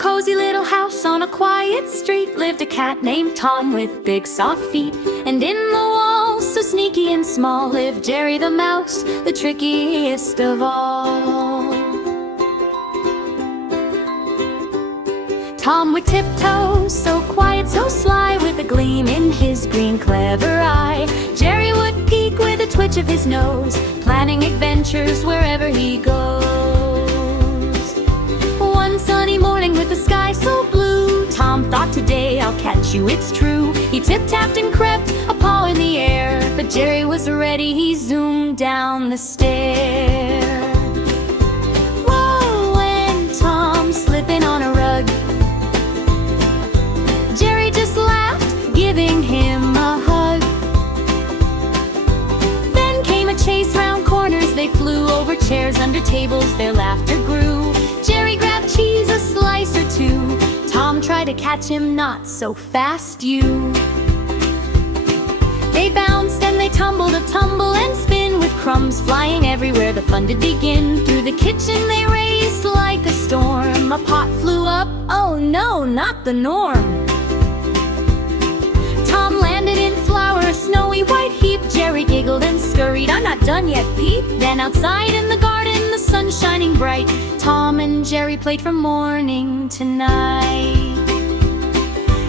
cozy little house on a quiet street lived a cat named Tom with big soft feet. And in the walls, so sneaky and small, lived Jerry the mouse, the trickiest of all. Tom would tiptoe, so quiet, so sly, with a gleam in his green clever eye. Jerry would peek with a twitch of his nose, planning adventures wherever he goes. One sunny morning with the sky so blue, Tom thought, today I'll catch you, it's true. He tip-tapped and crept, a paw in the air, but Jerry was ready, he zoomed down the stair. Whoa, went Tom slipping on a rug. Jerry just laughed, giving him a hug. Then came a chase round corners, they flew over chairs, under tables, their laughter grew. Jerry grabbed cheese, a slice or two. Tom tried to catch him, not so fast, you. They bounced and they tumbled, a tumble and spin, with crumbs flying everywhere, the fun did begin. Through the kitchen they raced like a storm. A pot flew up, oh no, not the norm. Tom landed in flour, a snowy white heap. Jerry giggled and scurried, I'm not done yet, Pete. Then outside in the garden, the sun shining bright, Tom and Jerry played from morning to night.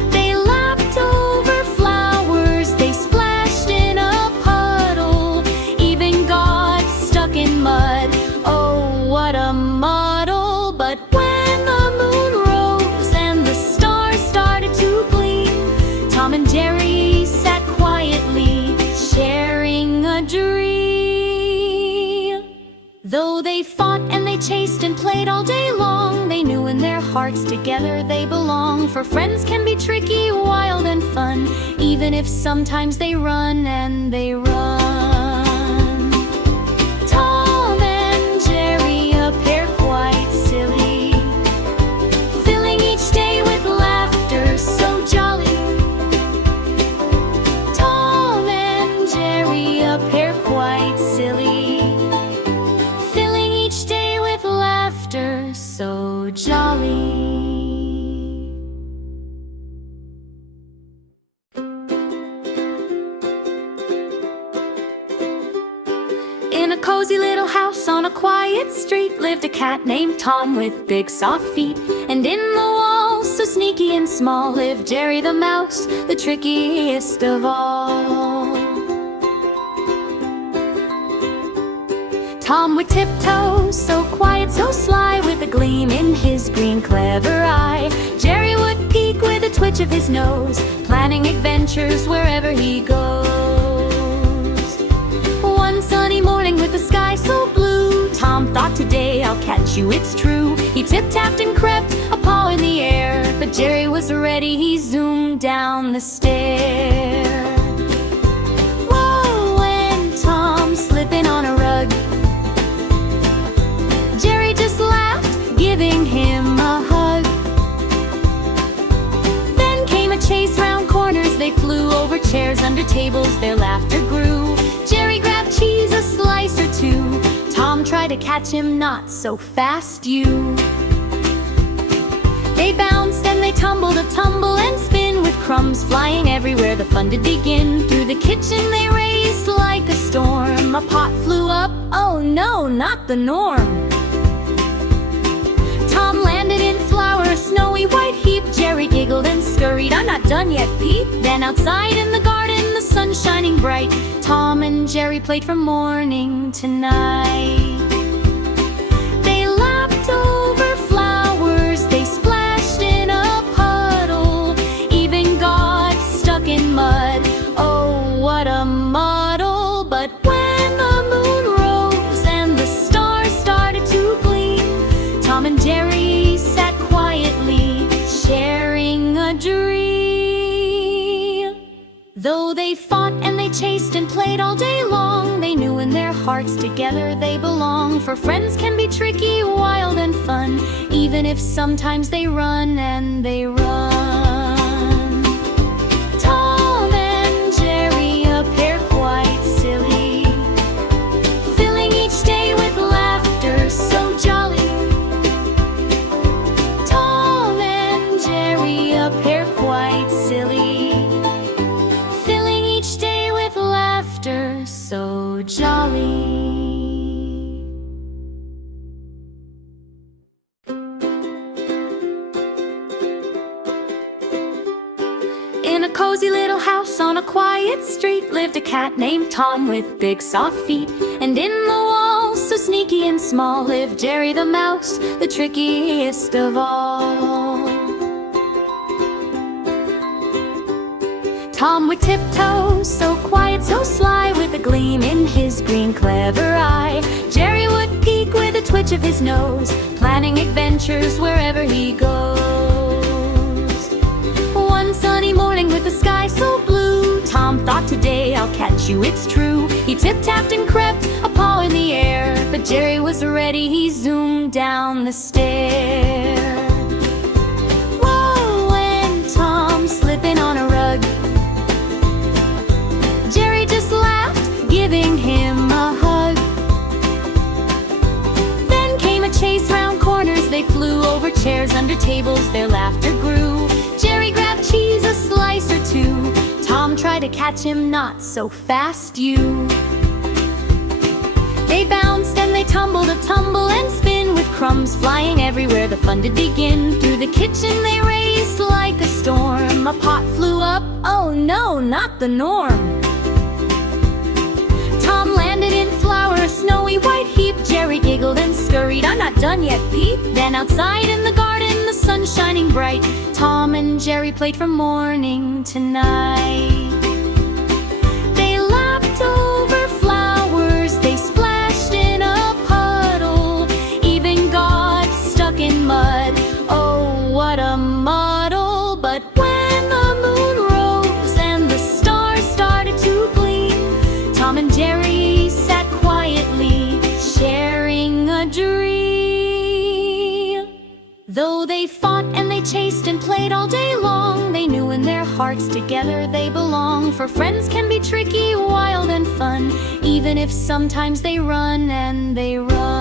They lapped over flowers, they splashed in a puddle, even got stuck in mud. Oh, what a muddle! But when the moon rose and the stars started to gleam, Tom and Jerry sat quietly, sharing a dream. Though they fought and they chased and played all day long, they knew in their hearts together they belong. For friends can be tricky, wild and fun, even if sometimes they run and they run. Tom and Jerry, a pair quite silly, filling each day with laughter so jolly. Tom and Jerry, a pair quite silly, filling each day with laughter so jolly. In a cozy little house on a quiet street lived a cat named Tom with big soft feet. And in the walls, so sneaky and small, lived Jerry the mouse, the trickiest of all. Tom would tiptoe, so quiet, so sly, with a gleam in his green clever eye. Jerry would peek with a twitch of his nose, planning adventures wherever he goes. One sunny morning with the sky so blue, Tom thought, today I'll catch you, it's true. He tip-tapped and crept, a paw in the air, but Jerry was ready, he zoomed down the stair. Whoa, went Tom slipping on a rug. Jerry just laughed, giving him a hug. Then came a chase round corners, they flew over chairs, under tables, their laughter grew. Jerry grabbed cheese, a slice or two. Tom tried to catch him, not so fast, you. They bounced and they tumbled, a tumble and spin, with crumbs flying everywhere, the fun did begin. Through the kitchen they raced like a storm. A pot flew up, oh no, not the norm. Tom landed in flour, a snowy white heap. Jerry giggled and scurried, I'm not done yet, Pete. Then outside in the garden, the sun shining bright, Tom and Jerry played from morning to night. They lapped over flowers, they splashed in a puddle, even got stuck in mud. Oh, what a muddle! But when the moon rose and the stars started to gleam, Tom and Jerry sat quietly, sharing a dream. Though they fought and they chased and played all day long, they knew in their hearts together they belong. For friends can be tricky, wild and fun, even if sometimes they run and they run. Tom and Jerry, a pair quite silly, filling each day with laughter so jolly. Tom cozy little house on a quiet street lived a cat named Tom with big soft feet. And in the walls, so sneaky and small, lived Jerry the mouse, the trickiest of all. Tom would tiptoe, so quiet, so sly, with a gleam in his green clever eye. Jerry would peek with a twitch of his nose, planning adventures wherever he goes. One sunny morning with the sky so blue, Tom thought, today I'll catch you, it's true. He tip-tapped and crept, a paw in the air, but Jerry was ready, he zoomed down the stair. Whoa, went Tom slipping on a rug. Jerry just laughed, giving him a hug. Then came a chase round corners, they flew over chairs, under tables, their laughter grew. Jerry grabbed cheese, a slice or two. Tom tried to catch him, not so fast, you. They bounced and they tumbled, a tumble and spin, with crumbs flying everywhere, the fun did begin. Through the kitchen they raced like a storm. A pot flew up, oh no, not the norm. Tom landed in flour, a snowy white heap. Jerry giggled and scurried, I'm not done yet, Pete. Then outside in the garden, the sun shining bright, Tom and Jerry played from morning to night. They lapped over flowers, they splashed in a puddle, even got stuck in mud. Oh, what a muddle! But when the moon rose and the stars started to gleam, Tom and Jerry sat quietly, sharing a dream. Though they fought and they chased and played all day long, they knew in their hearts together they belong. For friends can be tricky, wild and fun, even if sometimes they run and they run.